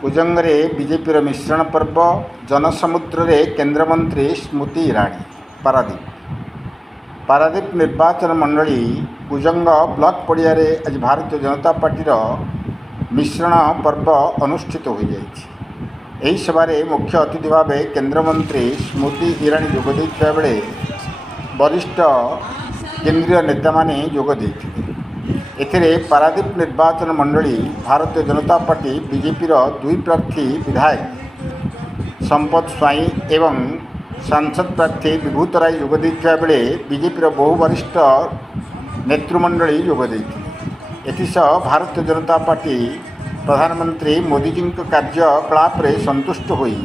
कुजंगरे BJP मिश्रण पर्व जनसमुद्र रे केंद्रमंत्री स्मृति ईरानी पारादीप निर्वाचन मंडली कुजंग ब्लॉक पड़िया आज भारतीय जनता पार्टी मिश्रण पर्व अनुष्ठित हो जाए। सभारे मुख्य अतिथि भाव केंद्रमंत्री स्मृति ईरानी जोगदेइथिबा बेले वरिष्ठ केंद्रीय नेता माने जोगदेइथिले। एथिरे पारादीप निर्वाचन मंडली भारतीय जनता पार्टी बीजेपी दुई प्रार्थी विधायक संपत स्वाई एवं सांसद प्रार्थी विभूत राय जोगदेइथिबा बेले बीजेपी बहु वरिष्ठ नेतृमंडली जोगदेइथिले। एथिसह भारतीय जनता पार्टी प्रधानमंत्री मोदी जी कार्यकलाप संतुष्ट होई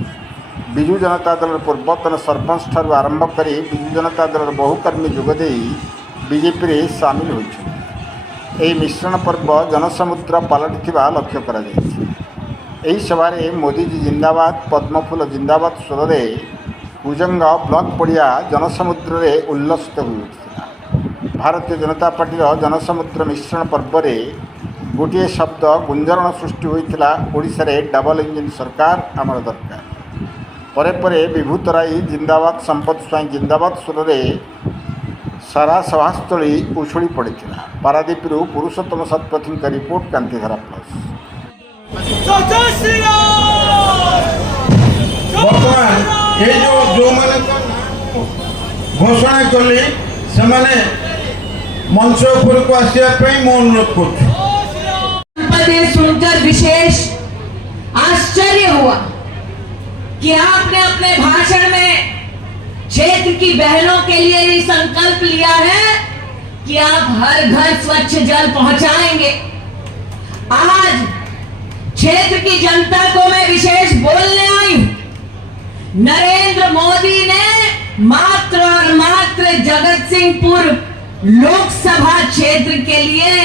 विजु जनता दल पूर्वतन सरपंच ठारू आरंभ कर विजु जनता दल बहुकर्मी जोगदे बीजेपी सामिल होइछन्ति। यह मिश्रण पर्व जनसमुद्र पलटि लक्ष्य कर सभारे मोदी जी जिंदाबाद पद्मफूल जिंदाबाद स्वर में कुजंग ब्लॉक पड़िया जनसमुद्र में उल्लसित हो उठिला। भारतीय जनता पार्टी जनसमुद्र मिश्रण पर्व में गोटे शब्द गुंजरण सृष्टि होता ओडिशा रे डबल इंजिन सरकार आमर दरकार। परे परे विभूत राय जिंदाबाद संपत स्वाई जिंदाबाद स्वर में सारा सभास्थली उछुड़ी पड़ता। पारादीपरू पुरुषोत्तम शतपथी का रिपोर्ट कांतिधारा प्लस। घोषणा कली से मंच उपर को आसवाई मो अनुरोध कर सुनकर विशेष आश्चर्य हुआ कि आपने अपने भाषण में क्षेत्र की बहनों के लिए ये संकल्प लिया है कि आप हर घर स्वच्छ जल पहुंचाएंगे। आज क्षेत्र की जनता को मैं विशेष बोलने आई हूं। नरेंद्र मोदी ने मात्र और मात्र जगत सिंहपुर लोकसभा क्षेत्र के लिए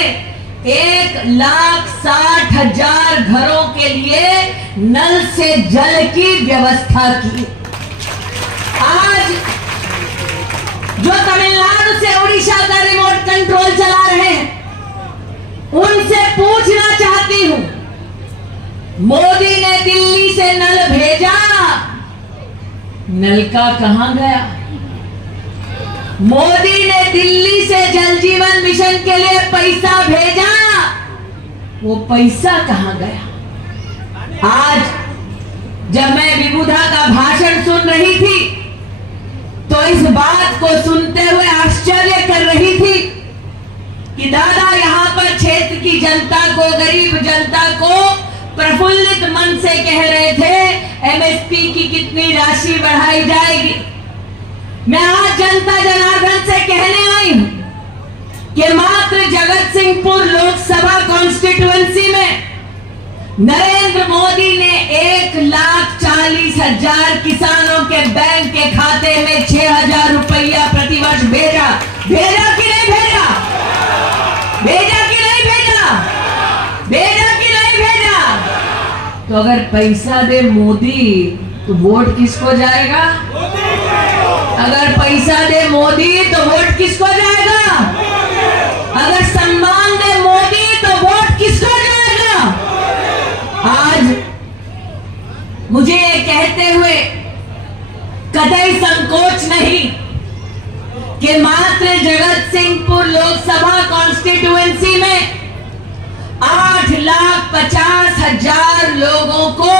1,60,000 घरों के लिए नल से जल की व्यवस्था की। आज जो तमिलनाडु से उड़ीसा का रिमोट कंट्रोल चला रहे हैं उनसे पूछना चाहती हूं, मोदी ने दिल्ली से नल भेजा, नल का कहां गया? मोदी ने दिल्ली से जल जीवन मिशन के लिए पैसा भेजा, वो पैसा कहां गया? आज जब मैं विभूधा का भाषण सुन रही थी तो इस बात को सुनते हुए आश्चर्य कर रही थी कि दादा यहाँ पर क्षेत्र की जनता को, गरीब जनता को प्रफुल्लित मन से कह रहे थे एमएसपी की कितनी राशि बढ़ाई जाएगी। मैं आज जनता जनार्दन से कहने आई हूं कि मात्र जगत सिंहपुर लोकसभा कॉन्स्टिट्यूएंसी में नरेंद्र मोदी ने 1,40,000 किसानों के बैंक के खाते में 6,000 रुपया प्रतिवर्ष भेजा। भेजा कि नहीं भेजा? भेजा कि नहीं भेजा? भेजा कि नहीं भेजा? तो अगर पैसा दे मोदी तो वोट किसको जाएगा? अगर पैसा दे मोदी तो वोट किसको जाएगा? अगर सम्मान दे मोदी तो वोट किसको जाएगा? आज मुझे ये कहते हुए कतई संकोच नहीं कि मात्र जगत सिंहपुर लोकसभा कॉन्स्टिट्यूएंसी में 8,50,000 लोगों को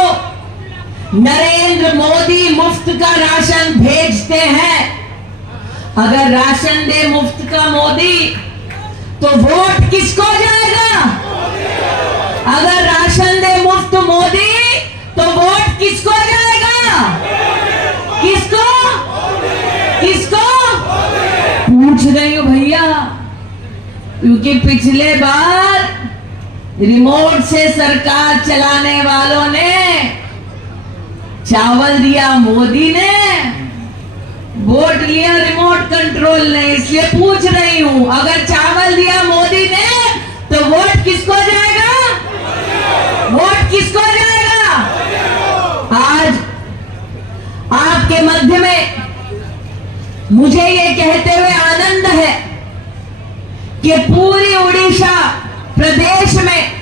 नरेंद्र मोदी मुफ्त का राशन भेजते हैं। अगर राशन दे मुफ्त का मोदी तो वोट किसको जाएगा? अगर राशन दे मुफ्त मोदी तो वोट किसको जाएगा? किसको? किसको? पूछ रही हूं भैया, क्योंकि पिछले बार रिमोट से सरकार चलाने वालों ने चावल दिया मोदी ने, वोट लिया रिमोट कंट्रोल ने। इसलिए पूछ रही हूं, अगर चावल दिया मोदी ने तो वोट किसको जाएगा? वोट किसको जाएगा? आज आपके मध्य में मुझे ये कहते हुए आनंद है कि पूरी उड़ीसा प्रदेश में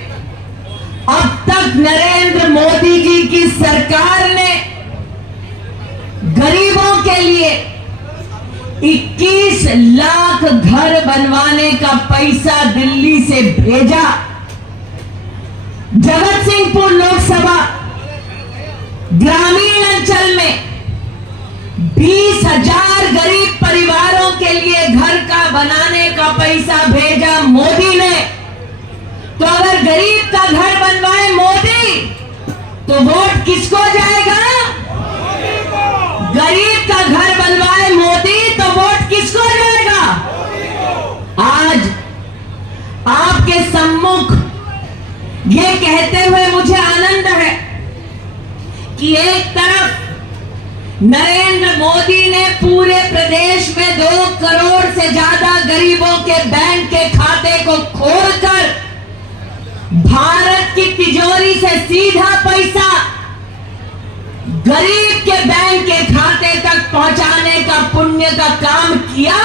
अब तक नरेंद्र मोदी सरकार ने गरीबों के लिए 21 लाख घर बनवाने का पैसा दिल्ली से भेजा। जगतसिंहपुर लोकसभा ग्रामीण अंचल में 20,000 गरीब परिवारों के लिए घर का बनाने का पैसा भेजा मोदी ने। तो अगर गरीब का घर बनवाए मोदी तो वोट किसको जाएगा? गरीब का घर बनवाए मोदी तो वोट किसको जाएगा? आज आपके सम्मुख ये कहते हुए मुझे आनंद है कि एक तरफ नरेंद्र मोदी ने पूरे प्रदेश में 2 करोड़ से ज्यादा गरीबों के बैंक के खाते को खोलकर भारत की तिजोरी से सीधा पैसा गरीब के बैंक के खाते तक पहुंचाने का पुण्य का काम किया,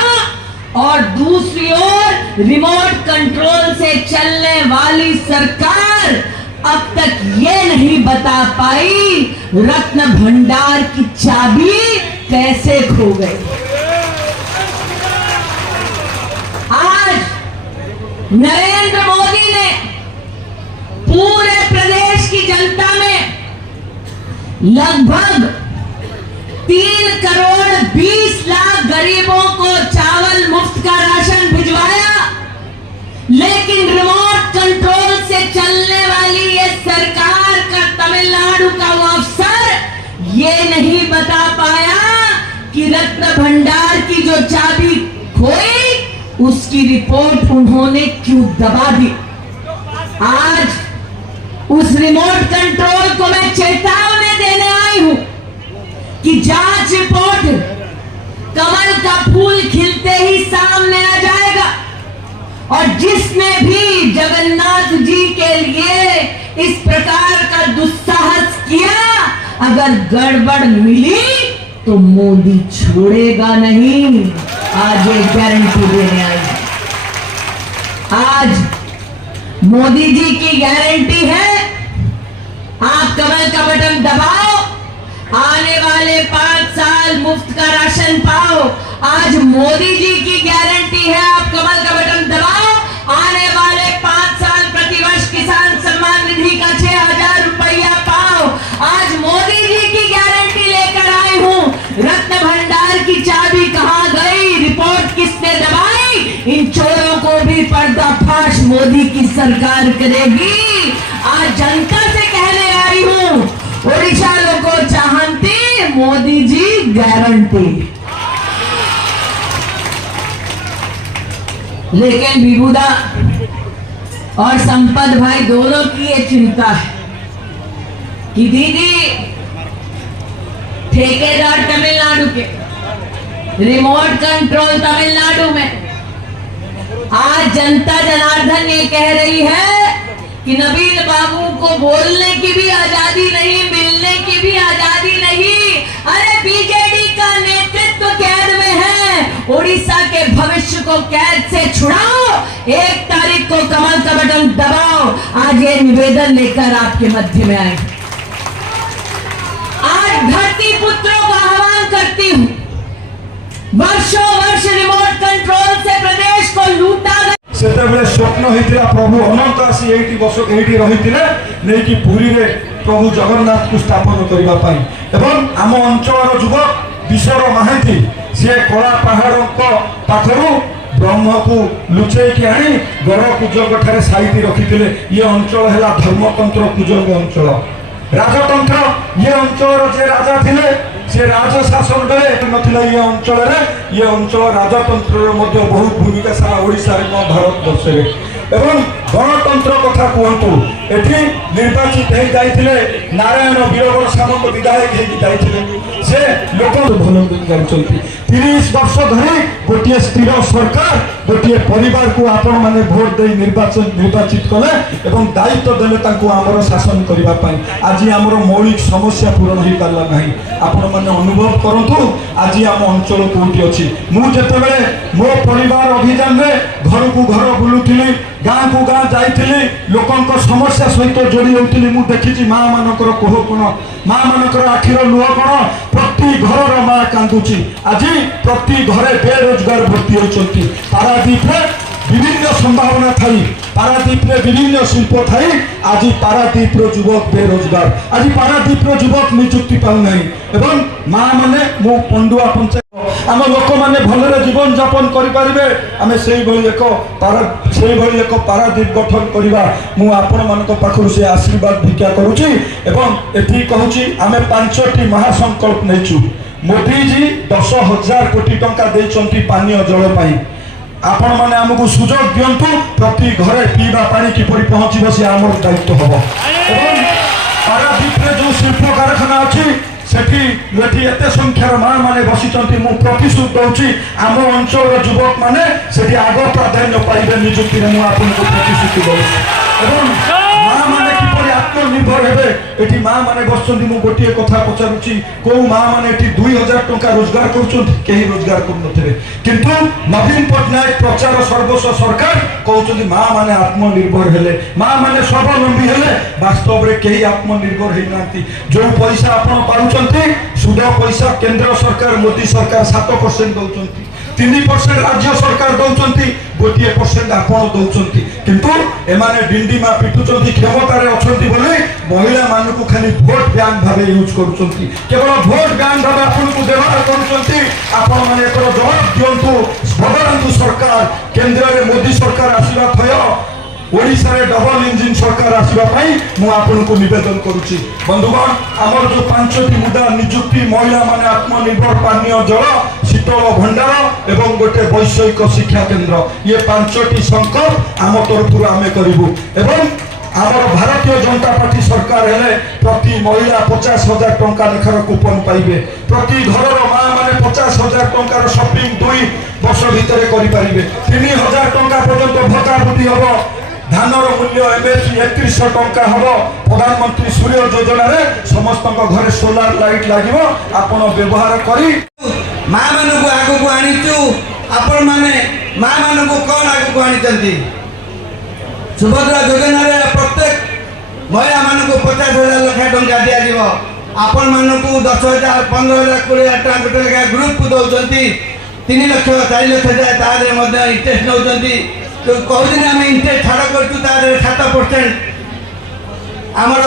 और दूसरी ओर रिमोट कंट्रोल से चलने वाली सरकार अब तक ये नहीं बता पाई रत्न भंडार की चाबी कैसे खो गई। आज नरेंद्र मोदी ने पूरे प्रदेश की जनता में लगभग 3 करोड़ 20 लाख गरीबों को चावल मुफ्त का राशन भिजवाया, लेकिन रिमोट कंट्रोल से चलने वाली ये सरकार का तमिलनाडु का वो अफसर ये नहीं बता पाया कि रत्न भंडार की जो चाबी खोई उसकी रिपोर्ट उन्होंने क्यों दबा दी। आज उस रिमोट कंट्रोल को मैं चेतावनी देने आई हूं कि जांच रिपोर्ट कमल का फूल खिलते ही सामने आ जाएगा, और जिसने भी जगन्नाथ जी के लिए इस प्रकार का दुस्साहस किया, अगर गड़बड़ मिली तो मोदी छोड़ेगा नहीं। आज ये गारंटी देने आई है। आज मोदी जी की गारंटी है, आप कमल का बटन दबाओ, आने वाले 5 साल मुफ्त का राशन पाओ। आज मोदी जी की गारंटी है, आप कमल का बटन दबाओ, आने वाले 5 साल प्रतिवर्ष किसान सम्मान निधि का 6,000 रुपया पाओ। आज मोदी जी की गारंटी लेकर आई हूं, रत्न भंडार की चाबी कहां गई, रिपोर्ट किसने दबाई, इन चोरों को भी पर्दाफाश मोदी की सरकार करेगी। आज जनता से कहने आई हूं, ओडिशा लोगों चाहती मोदी जी गारंटी। लेकिन विभुदा और संपत भाई दोनों की ये चिंता है कि दीदी ठेकेदार तमिलनाडु के, रिमोट कंट्रोल तमिलनाडु में। आज जनता जनार्दन ये कह रही है कि नवीन बाबू को बोलने की भी आजादी नहीं, मिलने की भी आजादी नहीं। अरे बीजेडी का नेतृत्व कैद में है, ओडिशा के भविष्य को कैद से छुड़ाओ, 1 तारीख को कमल का बटन दबाओ। आज ये निवेदन लेकर आपके मध्य में आए। आज धरती पुत्रों का आह्वान करती हूं, वर्षों वर्ष रिमोट कंट्रोल से प्रदेश को लूटा सेतेबेले स्वप्न होइतिला प्रभु अनंत आसी एठी बस एठी रहितिले नेकी पुरी रे प्रभु जगन्नाथ को स्थापन करिबा पाई। एवं आम अंचल युवक विश्वर महांती से कला पहाड़ को पाखरु ब्रह्म को लुचै के आनी गड़ कुजंग ठारे साइति रखितिले। ये अंचल हैला धर्मतंत्र कुजंग अंचल। राजतंत्र ये अंचल जे राजा थिले से राज शासन बेले नथिला। ये अंचल रे ये अंचल राजतंत्र मध्य बहुत भूमिका सारा ओडिशा रे भारत वर्ष रे। एवं गणतंत्र कथा कहतु एठी निर्वाचित हो जाइथिले नारायण वीरवर सामंत विधायक हो जाइथिले। से लोक भल जाउछंती 30 वर्ष धरि गोटे स्थिर सरकार गोटे परिवार को आपण माने भोट दे निर्वाचित कले एवं दायित्व देले तांको हमर शासन करिबा पई। आज हमर मौलिक समस्या पूर्ण होई पारला नाही। आपण माने अनुभव करंतु आज हम अंचल कोठी अछि। मु जेतेबेले मो परिवार अभियान रे घर को घर बुलूली गाँ को गाँ जाइली लोकों समस्या सहित जोड़ी होती मुझे देखी माँ मानकर कोह कोण माँ मानकर आखिर लुह कोण प्रति घर माँ कांदुची आज प्रति घरे बेरोजगार भर्ती होती पारादीप विभिन्न संभावना थी पारादीप विभिन्न शिल्प थी आज पारादीप युवक बेरोजगार आज पारादीप युवक निजुक्ति पाऊना एवं माँ मैंने मु पंडुआ पंचायत आम लोक मैंने भलरे जीवन यापन करें आम से एक पारादीप गठन करवा मुझे से आशीर्वाद भिक्षा करुच्ची एवं एटी कहूँ आम 5टी महासंकल्प नहीं मोदी जी 10,000 कोटी टंका देइचंती पानीय जल पाई आपण माने हमको सुजोग दियंतु प्रति घरे पीवा पानी किपरि पहुँचब से आमर दायित्व हम एवं पारादीप जो शिल्प कारखाना अच्छी सेठी एत संख्यार माँ मैंने बसिचंती मु प्रतिश्रुत दूसरी आम अंचल युवक मैंने सेठी आग प्राधान्य पाइबे निजुक्ति में मुझे प्रतिश्रुति दूसरी माँ मैंने किपरि आत्मनिर्भर हेबे एठी माँ मैंने बसचंती मु गोटे कथा पचारुची को माँ मैंने 2,000 टंका रोजगार करुचंती केही रोजगार करुनथिबे किंतु नवीन पटनायक प्रचार सर्वस्व सरकार कहउचंती माँ मैंने आत्मनिर्भर हेले माँ मैंने स्वावलंबी हेले वास्तव में केही आत्मनिर्भर हेई नांती जो पैसा आपण पाउचंती सुध पैसा केंद्र सरकार मोदी सरकार 7% दउचंती 3% राज्य सरकार दौरान 1% आपण दौरान किंतु एमाने डिंडीमा पिटुचंती क्षमतार अच्छा महिला मान को खाली भोट बैंक भाव यूज करुँच केवल भोट बैंक भाव आपको व्यवहार कर जवाब दिंतु बदलतु सरकार केंद्र में मोदी सरकार आसवा थय ओडिशा रे डबल इंजिन सरकार आसवाई मुझे निवेदन करुच्ची बंधुगण आमर जो 5टी मुद्दा निजुक्ति महिला माने आत्मनिर्भर पानीय जल शीतल भंडार एवं गोटे वैषयिक शिक्षा केंद्र ये 5टी संकल्प आम तरफ आम करूँ एवं आमर भारतीय जनता पार्टी सरकार हेले प्रति महिला 50,000 टंका लेखार कूपन पाइबे प्रति घर माँ मैंने 50,000 टंकार शॉपिंग 2 वर्ष भितर करें 3,000 टंका पर्यंत भत्ता वृद्धि हम धानर मूल्य एमएसपी 3100 टंका हम प्रधानमंत्री सूर्य योजना रे समस्त घरे सोलार लाइट लगे आपण व्यवहार करी माँ मान को आग को आनीचु आपण माने माँ मान को कौन आग को आनी सुभद्रा योजना रे प्रत्येक महिला मान को 50,000 लाख टंका दिया जीवो आपण मान को 10,000 15,000 20,000 टंका गोटे लेखा ग्रुप को दौरान 3 लाख 4 लाख जाए तारे इंटरेस्ट नौकरी तो कहते हैं इंटरेस्ट छाड़ कर 7% आमर